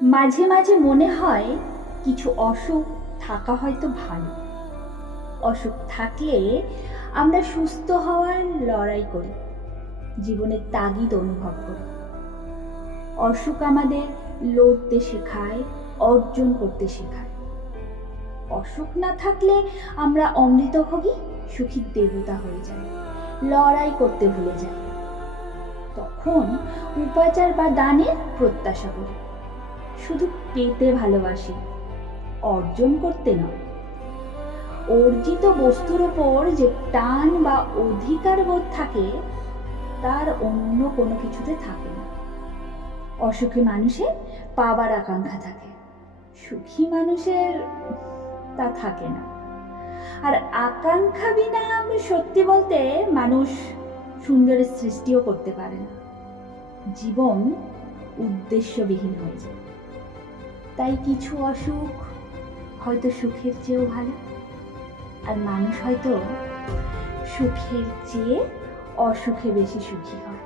মাঝে মাঝে মনে হয় কিছু অসুখ থাকা হয়তো ভালো। অসুখ থাকলে আমরা সুস্থ হওয়ার লড়াই করি, জীবনের তাগিদ অনুভব করি। অসুখ আমাদের লড়তে শেখায়, অর্জন করতে শেখায়। অসুখ না থাকলে আমরা অমৃতভোগী, সুখী দেবতা হয়ে যাই, লড়াই করতে ভুলে যাই। তখন উপাচার বা দানের প্রত্যাশা করি, শুধু পেতে ভালোবাসি, অর্জন করতে নয়। অর্জিত বস্তুর ওপর যে টান বা অধিকার বোধ থাকে, তার অন্য কোনো কিছুতে থাকে না। অসুখী মানুষের পাবার আকাঙ্ক্ষা থাকে, সুখী মানুষের তা থাকে না। আর আকাঙ্ক্ষা বিনা সত্যি বলতে মানুষ সুন্দর সৃষ্টিও করতে পারে না। জীবন উদ্দেশ্যবিহীন হয়ে যায়। তাই কিছু অসুখ হয়তো সুখের চেয়েও ভালো, আর মানুষ হয়তো সুখের চেয়ে অসুখে বেশি সুখী হয়।